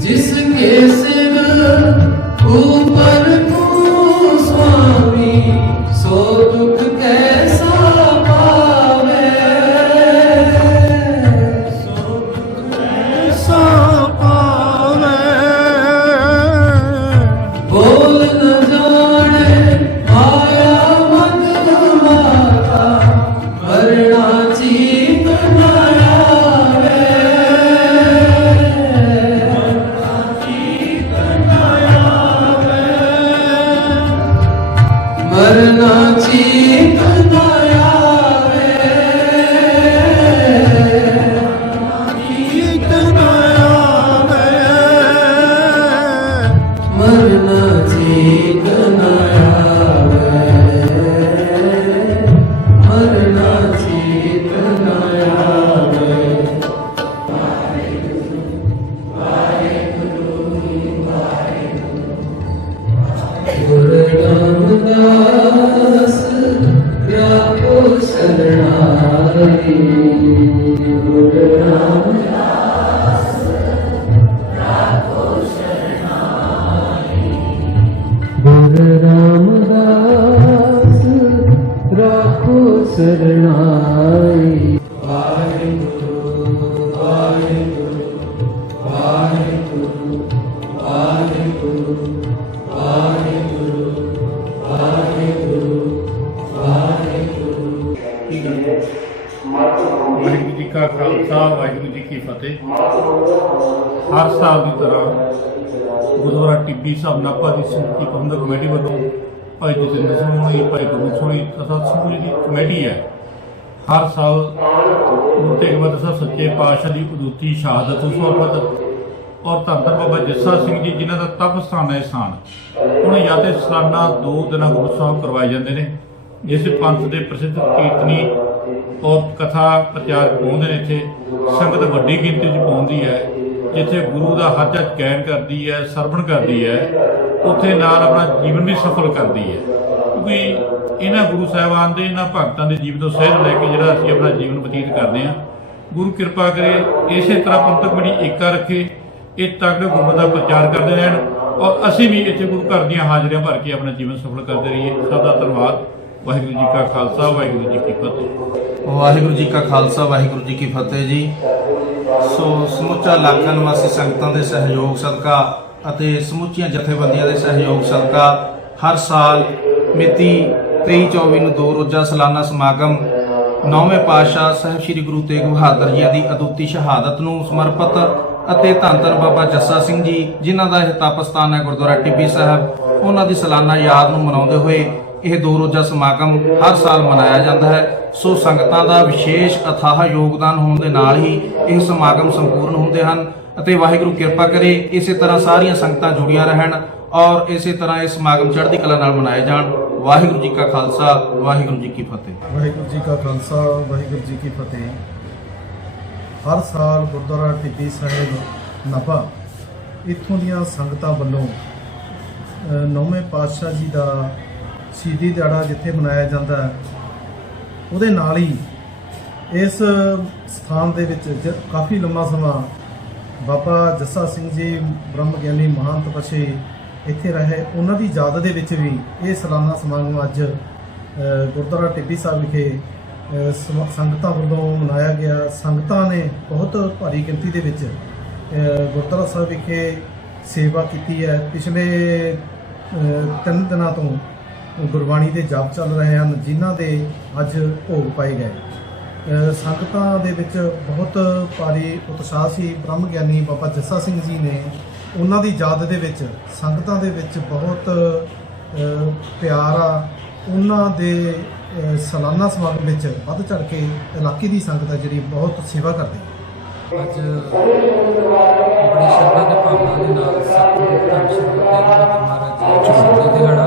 Если ਸਰਣਾਈ ਵਾਹਿਗੁਰੂ ਵਾਹਿਗੁਰੂ ਵਾਹਿਗੁਰੂ ਵਾਹਿਗੁਰੂ ਵਾਹਿਗੁਰੂ ਵਾਹਿਗੁਰੂ ਵਾਹਿਗੁਰੂ ਵਾਹਿਗੁਰੂ ਜੀ ਕਾ ਖਾਲਸਾ, ਵਾਹਿਗੁਰੂ ਜੀ ਕੀ ਫਤਿਹ। ਹਰ ਸਾਲ ਦੀ ਤਰ੍ਹਾਂ ਗੁਰਦੁਆਰਾ ਟਿੱਬੀ ਸਾਹਿਬ ਨਾਪਾ ਦੀ ਸਮਿਤੀ ਪ੍ਰਬੰਧਕ ਕਮੇਟੀ ਵੱਲੋਂ ਭਾਈ ਜਤਿੰਦਰ ਸਿੰਘ ਹੋਣੀ ਭਾਈ ਗੁਰੂ ਸੋਣੀ ਤਥਾ ਸਮੂਹ ਦੀ ਕਮੇਟੀ ਹੈ। ਹਰ ਸਾਲ ਗੁਰੂ ਤੇਗ ਬਹਾਦਰ ਸਾਹਿਬ ਸੱਚੇ ਪਾਤਸ਼ਾਹ ਦੀ ਉਦੂਤੀ ਸ਼ਹਾਦਤ ਨੂੰ ਔਰ ਧੰਨ ਧੰਨ ਬਾਬਾ ਜੱਸਾ ਸਿੰਘ ਜੀ, ਜਿਨ੍ਹਾਂ ਦਾ ਤਪ ਸਥਾਨ ਹੈ ਇਹ ਸਥਾਨ। ਉਹਨਾਂ ਯਾਦੇ ਸਾਲਾਨਾ ਦੋ ਦਿਨਾਂ ਗੁਰੂ ਸਾਹਿਬ ਕਰਵਾਏ ਜਾਂਦੇ ਨੇ, ਜਿਸ ਪੰਥ ਦੇ ਪ੍ਰਸਿੱਧ ਕੀਰਤਨੀ ਔਰ ਕਥਾ ਪ੍ਰਚਾਰਕ ਪਹੁੰਚਦੇ ਨੇ ਇੱਥੇ। ਸੰਗਤ ਵੱਡੀ ਗਿਣਤੀ 'ਚ ਪਹੁੰਚਦੀ ਹੈ। ਜਿੱਥੇ ਗੁਰੂ ਦਾ ਹਰ ਚ ਕੈਨ ਕਰਦੀ ਹੈ, ਸਰਵਣ ਕਰਦੀ ਹੈ, ਉੱਥੇ ਨਾਲ ਆਪਣਾ ਜੀਵਨ ਵੀ ਸਫਲ ਕਰਦੀ ਹੈ। ਕਿਉਂਕਿ ਇਹਨਾਂ ਗੁਰੂ ਸਾਹਿਬਾਨ ਦੇ, ਇਹਨਾਂ ਭਗਤਾਂ ਦੇ ਜੀਵਨ ਤੋਂ ਸਹਿਜ ਲੈ ਕੇ ਜਿਹੜਾ ਅਸੀਂ ਆਪਣਾ ਜੀਵਨ ਬਤੀਤ ਕਰਦੇ ਹਾਂ, ਗੁਰੂ ਕਿਰਪਾ ਕਰੇ, ਇਸੇ ਤਰ੍ਹਾਂ ਪੰਥਕ ਕਮੇਟੀ ਏਕਾ ਰੱਖੇ, ਇਹ ਤਗੜੇ ਗੁਰਮਤਿ ਦਾ ਪ੍ਰਚਾਰ ਕਰਦੇ ਰਹਿਣ ਔਰ ਅਸੀਂ ਵੀ ਇੱਥੇ ਗੁਰੂ ਘਰ ਦੀਆਂ ਹਾਜ਼ਰੀਆਂ ਭਰ ਕੇ ਆਪਣਾ ਜੀਵਨ ਸਫਲ ਕਰਦੇ ਰਹੀਏ। ਸਭ ਦਾ ਧੰਨਵਾਦ। ਵਾਹਿਗੁਰੂ ਜੀ ਕਾ ਖਾਲਸਾ, ਵਾਹਿਗੁਰੂ ਜੀ ਕੀ ਫਤਿਹ। ਵਾਹਿਗੁਰੂ ਜੀ ਕਾ ਖਾਲਸਾ, ਵਾਹਿਗੁਰੂ ਜੀ ਕੀ ਫਤਿਹ ਜੀ। ਸੋ ਸਮੁੱਚਾ ਇਲਾਕਾ ਨਿਵਾਸੀ ਸੰਗਤਾਂ ਦੇ ਸਹਿਯੋਗ ਸਦਕਾ ਅਤੇ ਸਮੁੱਚੀਆਂ ਜਥੇਬੰਦੀਆਂ ਦੇ ਸਹਿਯੋਗ ਸਦਕਾ ਹਰ ਸਾਲ ਮਿਤੀ 23-24 ਨੂੰ ਦੋ ਰੋਜ਼ਾ ਸਾਲਾਨਾ ਸਮਾਗਮ ਨੌਵੇਂ ਪਾਤਸ਼ਾਹ ਸਾਹਿਬ ਸ੍ਰੀ ਗੁਰੂ ਤੇਗ ਬਹਾਦਰ ਜੀ ਦੀ ਅਦੁੱਤੀ ਸ਼ਹਾਦਤ ਨੂੰ ਸਮਰਪਿਤ ਅਤੇ ਧੰਨ ਧੰਨ ਬਾਬਾ ਜੱਸਾ ਸਿੰਘ ਜੀ, ਜਿਨ੍ਹਾਂ ਦਾ ਇਹ ਤਪਸਥਾਨ ਹੈ ਗੁਰਦੁਆਰਾ ਟਿੱਬੀ ਸਾਹਿਬ, ਉਹਨਾਂ ਦੀ ਸਾਲਾਨਾ ਯਾਦ ਨੂੰ ਮਨਾਉਂਦੇ ਹੋਏ ਇਹ ਦੋ ਰੋਜ਼ਾ ਸਮਾਗਮ ਹਰ ਸਾਲ ਮਨਾਇਆ ਜਾਂਦਾ ਹੈ। ਸੋ ਸੰਗਤਾਂ ਦਾ ਵਿਸ਼ੇਸ਼ ਅਥਾਹ ਯੋਗਦਾਨ ਹੋਣ ਦੇ ਨਾਲ ਹੀ ਇਹ ਸਮਾਗਮ ਸੰਪੂਰਨ ਹੁੰਦੇ ਹਨ ਅਤੇ ਵਾਹਿਗੁਰੂ ਕਿਰਪਾ ਕਰੇ ਇਸੇ ਤਰ੍ਹਾਂ ਸਾਰੀਆਂ ਸੰਗਤਾਂ ਜੁੜੀਆਂ ਰਹਿਣ ਔਰ ਇਸੇ ਤਰ੍ਹਾਂ ਇਹ ਸਮਾਗਮ ਚੜ੍ਹਦੀ ਕਲਾ ਨਾਲ ਮਨਾਏ ਜਾਣ। ਵਾਹਿਗੁਰੂ ਜੀ ਕਾ ਖਾਲਸਾ, ਵਾਹਿਗੁਰੂ ਜੀ ਕੀ ਫਤਿਹ। ਵਾਹਿਗੁਰੂ ਜੀ ਕਾ ਖਾਲਸਾ, ਵਾਹਿਗੁਰੂ ਜੀ ਕੀ ਫਤਿਹ। ਹਰ ਸਾਲ ਗੁਰਦੁਆਰਾ ਟਿੱਬੀ ਸਾਹਿਬ ਨਭਾ, ਇੱਥੋਂ ਦੀਆਂ ਸੰਗਤਾਂ ਵੱਲੋਂ ਨੌਵੇਂ ਪਾਤਸ਼ਾਹ ਜੀ ਦਾ ਸ਼ਹੀਦੀ ਦਿਹਾੜਾ ਜਿੱਥੇ ਮਨਾਇਆ ਜਾਂਦਾ ਹੈ, ਉਹਦੇ ਨਾਲ ਹੀ ਇਸ ਸਥਾਨ ਦੇ ਵਿੱਚ ਜ- ਕਾਫੀ ਲੰਮਾ ਸਮਾਂ ਬਾਬਾ ਜੱਸਾ ਸਿੰਘ ਜੀ, ਬ੍ਰਹਮ ਗਿਆਨੀ ਮਹਾਨ ਤਪਸੀ ਇੱਥੇ ਰਹੇ। ਉਹਨਾਂ ਦੀ ਯਾਦ ਦੇ ਵਿੱਚ ਵੀ ਇਹ ਸਾਲਾਨਾ ਸਮਾਗਮ ਅੱਜ ਗੁਰਦੁਆਰਾ ਟਿੱਬੀ ਸਾਹਿਬ ਵਿਖੇ ਸੰਗਤਾਂ ਵੱਲੋਂ ਮਨਾਇਆ ਗਿਆ। ਸੰਗਤਾਂ ਨੇ ਬਹੁਤ ਭਾਰੀ ਗਿਣਤੀ ਦੇ ਵਿੱਚ ਗੁਰਦੁਆਰਾ ਸਾਹਿਬ ਵਿਖੇ ਸੇਵਾ ਕੀਤੀ ਹੈ। ਪਿਛਲੇ ਤਿੰਨ ਦਿਨਾਂ ਤੋਂ ਗੁਰਬਾਣੀ ਦੇ ਜਪ ਚੱਲ ਰਹੇ ਹਨ ਜਿਨ੍ਹਾਂ ਦੇ ਅੱਜ ਭੋਗ ਪਾਏ ਗਏ। ਸੰਗਤਾਂ ਦੇ ਵਿੱਚ ਬਹੁਤ ਭਾਰੀ ਉਤਸ਼ਾਹ ਸੀ ਬ੍ਰਹਮ ਗਿਆਨੀ ਬਾਬਾ ਜੱਸਾ ਸਿੰਘ ਜੀ ਨੇ ਉਹਨਾਂ ਦੀ ਯਾਦ ਦੇ ਵਿੱਚ ਸੰਗਤਾਂ ਦੇ ਵਿੱਚ ਬਹੁਤ ਪਿਆਰ ਆ। ਉਹਨਾਂ ਦੇ ਅ, ਸਾਲਾਨਾ ਸਮਾਗਮ ਵਿੱਚ ਵੱਧ ਚੜ ਕੇ ਇਲਾਕੇ ਦੀ ਸੰਗਤ ਆ ਜਿਹੜੀ ਬਹੁਤ ਸੇਵਾ ਕਰਦੀ ਅੱਜ ਬੜੀ ਸ਼ਰਧਾ ਤੇ ਭਾਵਨਾ ਦੇ ਨਾਲ ਸਤਿਗੁਰੂ ਧੰਨ ਸ਼੍ਰੀ ਗੁਰੂ ਤੇਗ ਬਹਾਦਰ ਮਹਾਰਾਜ ਜੀ ਦਾ ਸ਼ਹੀਦੀ ਦਿਹਾੜਾ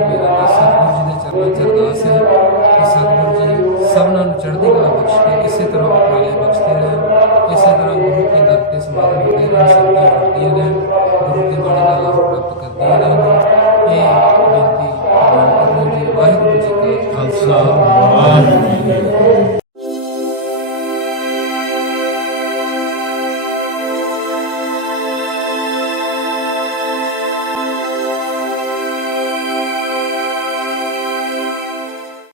ਮੇਰਾ ਸਾਹਿਬ ਜੀ ਦੇ ਚਰਨਾਂ 'ਚ ਅਰਦਾਸ ਹੈ ਕਿ ਸਤਿਗੁਰੂ ਜੀ ਸਭਨਾਂ ਨੂੰ ਚੜ੍ਹਦੀ ਕਲਾ ਬਖਸ਼ ਕੇ ਇਸੇ ਤਰ੍ਹਾਂ ਉਪਰਾਲੇ ਬਖਸ਼ਦੇ ਰਹਿਣ ਇਸੇ ਤਰ੍ਹਾਂ ਗੁਰੂ ਕੀ ਦਰ ਤੇ ਸਮਾਗਮ ਹੁੰਦੇ ਰਹਿਣ ਸੰਗਤਾਂ ਜੁੜਦੀਆਂ ਰਹਿਣ ਗੁਰੂ ਦੀ ਬਾਣੀ ਦਾ ਲਾਭ ਪ੍ਰਾਪਤ ਕਰਦੀਆਂ ਰਹਿਣ ਇਹ ਬੇਨਤੀ ਵਾਹਿਗੁਰੂ ਜੀ ਕੀ ਖਾਲਸਾ, ਵਾਹਿਗੁਰੂ ਜੀ ਕੀ